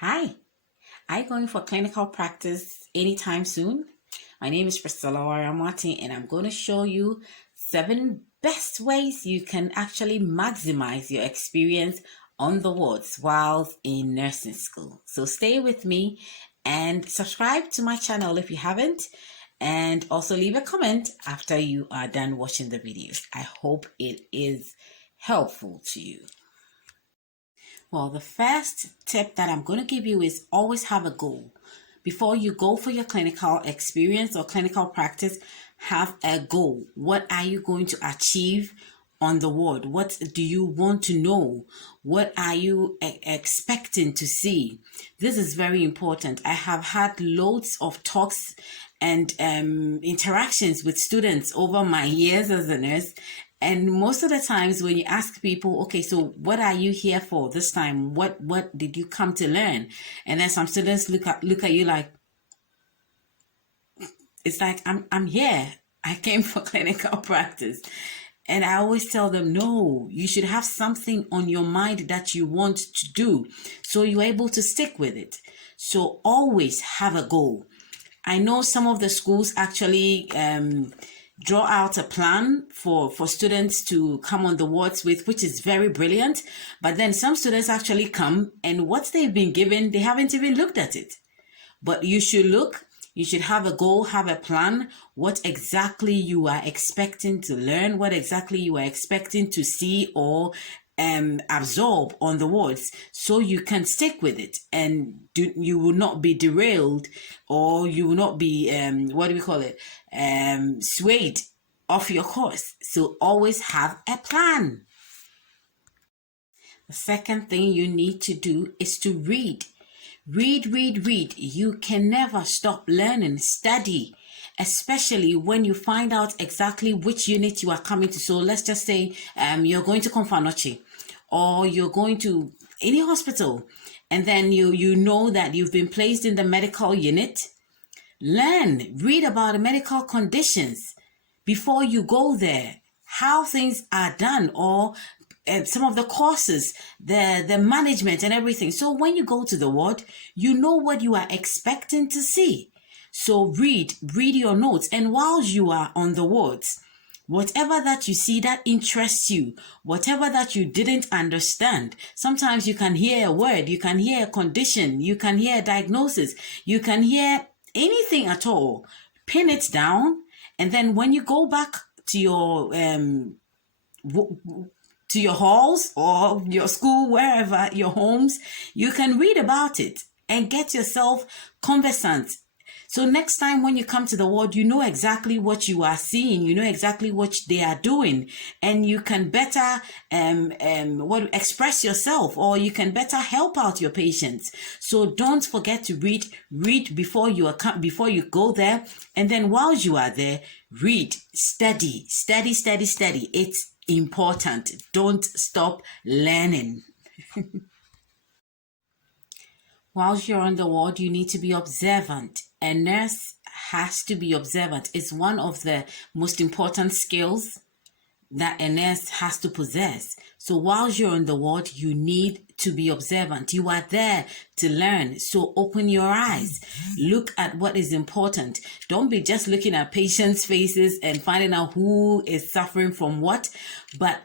Hi, are you going for clinical practice anytime soon? My name is Priscilla Waramati, and I'm going to show you 7 best ways you can actually maximize your experience on the wards while in nursing school. So stay with me and subscribe to my channel if you haven't, and also leave a comment after you are done watching the videos. I hope it is helpful to you. Well, the first tip that I'm going to give you is always have a goal. Before you go for your clinical experience or clinical practice, have a goal. What are you going to achieve on the ward? What do you want to know? What are you expecting to see? This is very important. I have had loads of talks and interactions with students over my years as a nurse. And most of the times when you ask people, okay, so what are you here for this time? What did you come to learn? And then some students look at you like, it's like, I'm here. I came for clinical practice. And I always tell them, no, you should have something on your mind that you want to do, so you're able to stick with it. So always have a goal. I know some of the schools actually draw out a plan for students to come on the wards with, which is very brilliant. But then some students actually come, and what they've been given, they haven't even looked at it. But you should look. You should have a goal, have a plan, what exactly you are expecting to learn, what exactly you are expecting to see or absorb on the wards, so you can stick with it and you will not be derailed, or you will not be, swayed off your course. So always have a plan. The second thing you need to do is to read. Read. You can never stop learning. Study, especially when you find out exactly which unit you are coming to. So let's just say you're going to Confanoche, or you're going to any hospital, and then you know that you've been placed in the medical unit. Read about the medical conditions before you go there, how things are done, or some of the courses, the management and everything. So when you go to the ward, you know what you are expecting to see. So read your notes. And while you are on the wards, whatever that you see that interests you, whatever that you didn't understand, sometimes you can hear a word, you can hear a condition, you can hear a diagnosis, you can hear anything at all. Pin it down, and then when you go back to your halls or your school, wherever, your homes, you can read about it and get yourself conversant. So next time when you come to the ward, you know exactly what you are seeing, you know exactly what they are doing, and you can better express yourself, or you can better help out your patients. So don't forget to read before you go there, and then while you are there, read, study. It's important. Don't stop learning. Whilst you're on the ward, you need to be observant. A nurse has to be observant. It's one of the most important skills that a nurse has to possess. So whilst you're on the ward, you need to be observant. You are there to learn. So open your eyes. Look at what is important. Don't be just looking at patients' faces and finding out who is suffering from what, but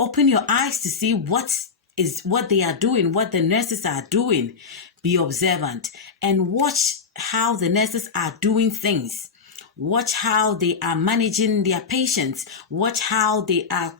open your eyes to see what they are doing, what the nurses are doing. Be observant and watch how the nurses are doing things. Watch how they are managing their patients. Watch how they are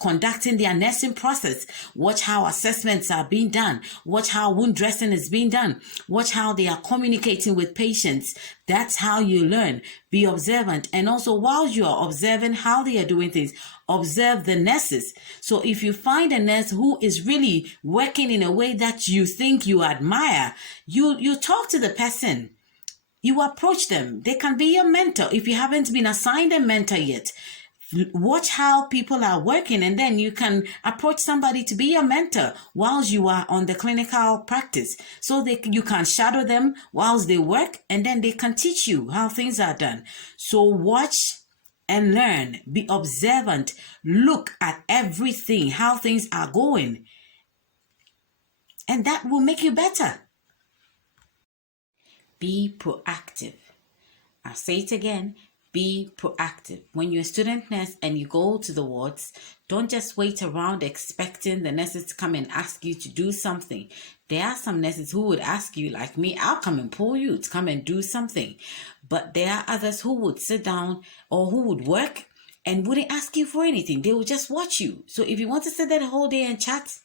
conducting their nursing process. Watch how assessments are being done. Watch how wound dressing is being done. Watch how they are communicating with patients. That's how you learn. Be observant. And also, while you are observing how they are doing things, observe the nurses. So if you find a nurse who is really working in a way that you think you admire, you talk to the person. You approach them. They can be your mentor if you haven't been assigned a mentor yet. Watch how people are working, and then you can approach somebody to be your mentor whilst you are on the clinical practice. So you can shadow them whilst they work, and then they can teach you how things are done. So watch and learn. Be observant. Look at everything, how things are going. And that will make you better. Be proactive. I'll say it again. Be proactive. When you're a student nurse and you go to the wards, don't just wait around expecting the nurses to come and ask you to do something. There are some nurses who would ask you, like me, I'll come and pull you to come and do something. But there are others who would sit down or who would work and wouldn't ask you for anything. They would just watch you. So if you want to sit there the whole day and chat.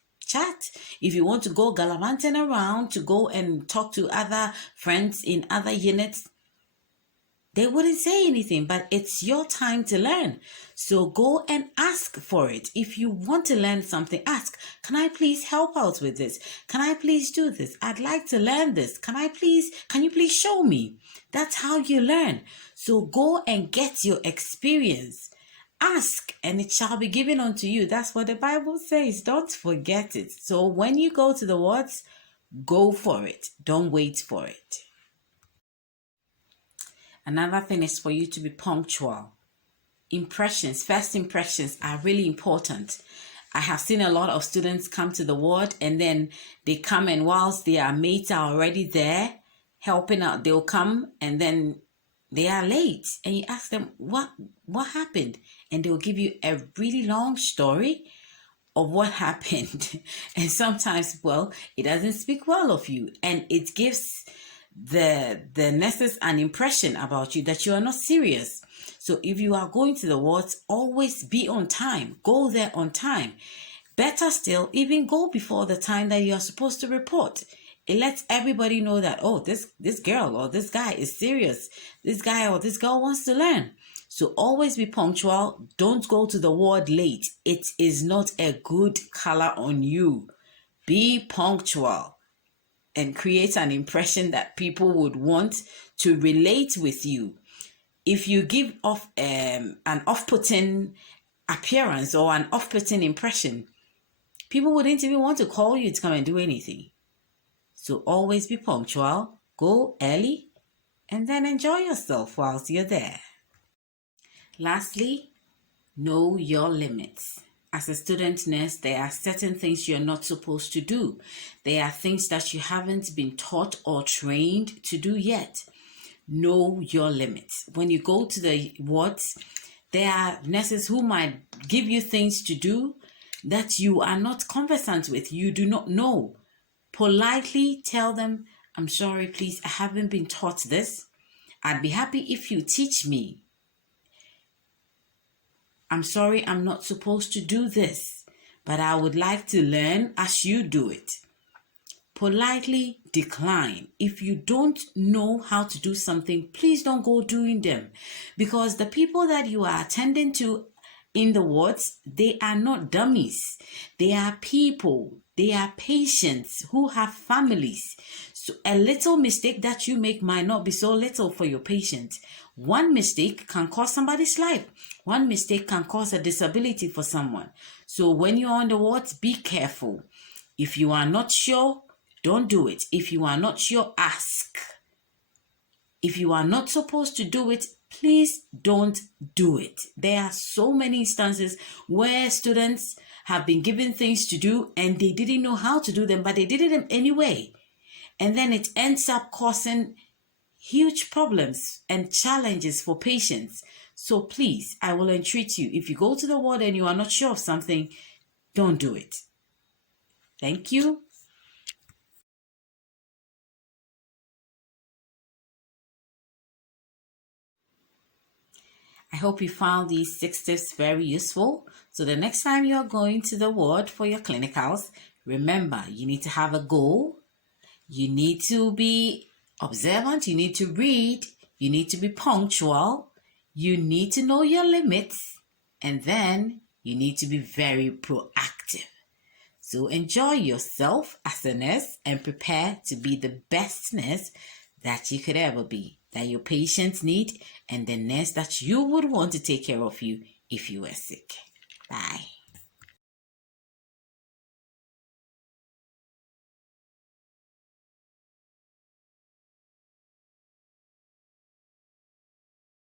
If you want to go gallivanting around to go and talk to other friends in other units, they wouldn't say anything, but it's your time to learn. So go and ask for it. If you want to learn something, ask, can I please help out with this? Can I please do this? I'd like to learn this. Can you please show me? That's how you learn. So go and get your experience. Ask and it shall be given unto you. That's what the Bible says. Don't forget it. So when you go to the wards, go for it. Don't wait for it. Another thing is for you to be punctual. First impressions are really important. I have seen a lot of students come to the ward and then they come, and whilst their mates are already there helping out, they'll come and then they are late. And you ask them, what happened? And they'll give you a really long story of what happened. And sometimes, it doesn't speak well of you. And it gives the nurses an impression about you that you are not serious. So if you are going to the wards, always be on time. Go there on time. Better still, even go before the time that you are supposed to report. It lets everybody know that, this girl or this guy is serious. This guy or this girl wants to learn. So always be punctual. Don't go to the ward late. It is not a good color on you. Be punctual and create an impression that people would want to relate with you. If you give off an off-putting appearance or an off-putting impression, people wouldn't even want to call you to come and do anything. So always be punctual, go early, and then enjoy yourself whilst you're there. Lastly, know your limits. As a student nurse, there are certain things you're not supposed to do. There are things that you haven't been taught or trained to do yet. Know your limits. When you go to the wards, there are nurses who might give you things to do that you are not conversant with, you do not know. Politely tell them, I'm sorry, please, I haven't been taught this. I'd be happy if you teach me. I'm sorry, I'm not supposed to do this, but I would like to learn as you do it. Politely decline. If you don't know how to do something, please don't go doing them, because the people that you are attending to in the wards, they are not dummies. They are people. They are patients who have families. So a little mistake that you make might not be so little for your patient. One mistake can cost somebody's life. One mistake can cause a disability for someone. So when you're on the wards, be careful. If you are not sure, don't do it. If you are not sure, ask. If you are not supposed to do it, please don't do it. There are so many instances where students have been given things to do and they didn't know how to do them, but they did them anyway. And then it ends up causing huge problems and challenges for patients. So please, I will entreat you, if you go to the ward and you are not sure of something, don't do it. Thank you. I hope you found these 6 tips very useful. So the next time you're going to the ward for your clinicals, remember, you need to have a goal. You need to be observant. You need to read. You need to be punctual. You need to know your limits. And then you need to be very proactive. So enjoy yourself as a nurse and prepare to be the best nurse that you could ever be, that your patients need, and the nurse that you would want to take care of you if you were sick. Bye.